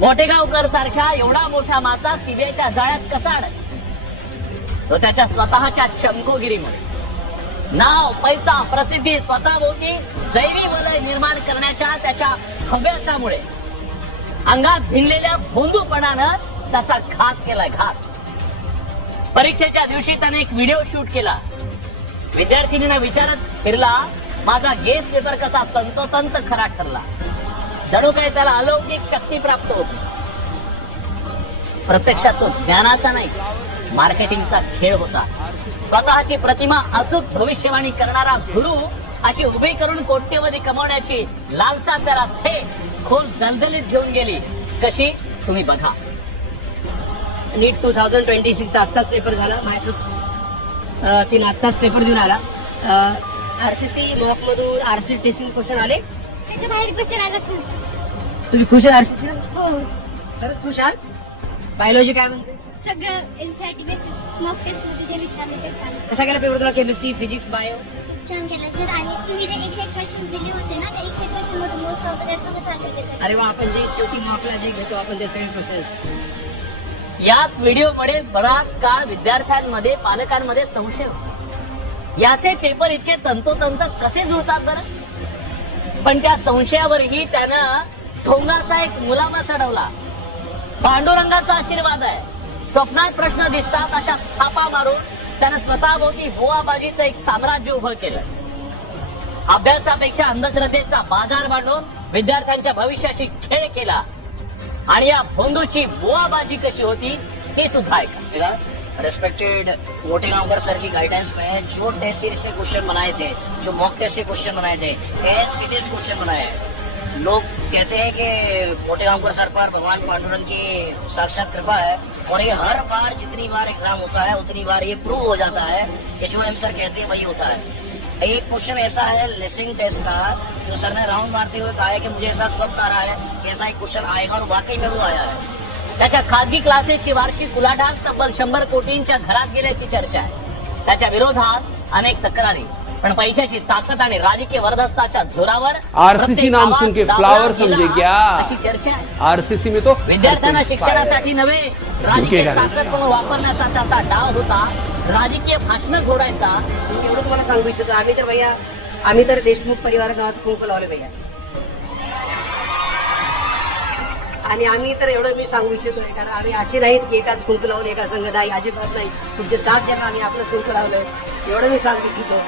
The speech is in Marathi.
मोठेगावकर सारख्या एवढा मोठा मासा सीबीआयच्या जाळ्यात कसा अडकला? तो त्याच्या स्वतःच्या चमकोगिरीमुळे. नाव, पैसा, प्रसिद्धी, स्वतःभोवती दैवी वलय निर्माण करण्याच्या त्याच्या हव्यासामुळे अंगात भिनलेल्या भोंदूपणानं त्याचा घात केलाय, घात. परीक्षेच्या दिवशी त्याने एक व्हिडिओ शूट केला. विद्यार्थिनींना विचारत फिरला, माझा गेस पेपर कसा तंतोतंत खरा ठरला. जणू काही त्याला अलौकिक शक्ती प्राप्त होती. प्रत्यक्षात तो ज्ञानाचा नाही, मार्केटिंगचा खेळ होता. स्वतःची प्रतिमा अचूक भविष्यवाणी करणारा गुरु अशी उभी करून कोट्यवधी कमवण्याची लालसा त्याला थेट खोल दलदलीत घेऊन गेली. कशी? तुम्ही बघा. नीट 2026 आत्ताच पेपर झाला माझ्यासोबत. तिने आत्ताच पेपर देऊन आला. आरसीसी मॉक मधून आरसी टेस्टिंग क्वेश्चन आले. त्याच्या बाहेर क्वेश्चन आला सर. तुम्ही खुश आहात आरसीसी? हो, खरंच खुश आहात? बायोलॉजी काय म्हणते? सगळं एनसीईआरटी बेसिस मॉक टेस्ट मध्ये जे विचारले ते झालं. कसा गेला पेपर तुला? Chemistry, physics, bio? छान केलं सर. आणि तुम्ही जे 101 क्वेश्चन दिले होते ना, त्या 101 क्वेश्चन मधून मोस्ट ऑफ त्याच्यामध्ये आले होते. अरे वा, आपण जे शेवटी मॉकला जे घेतो आपण ते सगळे क्वेश्चन्स. याच व्हिडिओमुळे बराच काळ विद्यार्थ्यांमध्ये, पालकांमध्ये संशय होता. याचे पेपर इतके तंतोतंत कसे जुळतात बरं? पण त्या संशयावरही त्यानं ठोंगाचा एक मुलामा चढवला. पांडुरंगाचा आशीर्वाद आहे. स्वप्नात प्रश्न दिसतात अशा थापा मारून त्यानं स्वतःभोवती भोवाबाजीचं एक साम्राज्य उभं केलं. अभ्यासापेक्षा अंधश्रद्धेचा बाजार मांडून विद्यार्थ्यांच्या भविष्याशी खेळ केला. आणि या भोंदूची बुवाबाजी कशी होती ती सुद्धा ऐका. रेस्पेक्टेड मोटेगांवकर सर की गाइडेंस में जो टेस्ट सीरीज से क्वेश्चन बनाए थे, जो मॉक टेस्ट से क्वेश्चन बनाए थे, एएसपीटीएस क्वेश्चन बनाए हैं. लोग कहते हैं कि मोटेगांवकर सर पर भगवान पांडुरंग की साक्षात कृपा है और ये हर बार जितनी बार एग्जाम होता है उतनी बार ये प्रूव हो जाता है कि जो हम सर कहते हैं वही होता है. एक क्वेश्चन ऐसा है लिसनिंग टेस्ट का, जो सर ने राउंड मारते हुए कहा है कि मुझे ऐसा स्वप्न आ रहा है कि ऐसा एक क्वेश्चन आएगा, और वाकई में वो आया है. त्याच्या खासगी क्लासेसची वार्षिक उलाढाल तब्बल 100 कोटींच्या घरात गेल्याची चर्चा आहे. त्याच्या विरोधात अनेक तक्रारी, पण पैशाची ताकद आणि राजकीय वरदस्ताच्या जोरावर आरसीसी नाम सुन के फ्लावर समझे क्या? अशी चर्चा आहे. आरसीसी में तो विद्यार्थ्यांना शिक्षणासाठी नव्हे, राजकीय ताकद म्हणून वापरण्याचा त्याचा डाव होता. राजकीय भाषण जोडायचा. एवढं तुम्हाला सांगू इच्छितो, आम्ही तर देशमुख परिवार नावाचं कुंकू लावलं भैया. आणि आम्ही तर एवढं मी सांगू इच्छितोय, कारण आम्ही अशी नाहीत की एकाच कुंकू लावून एका संघ नाही, अजिबात नाही. तुमचे 7 जण आम्ही आपलं कुंकू लावलं, एवढं मी सांगू इच्छितो.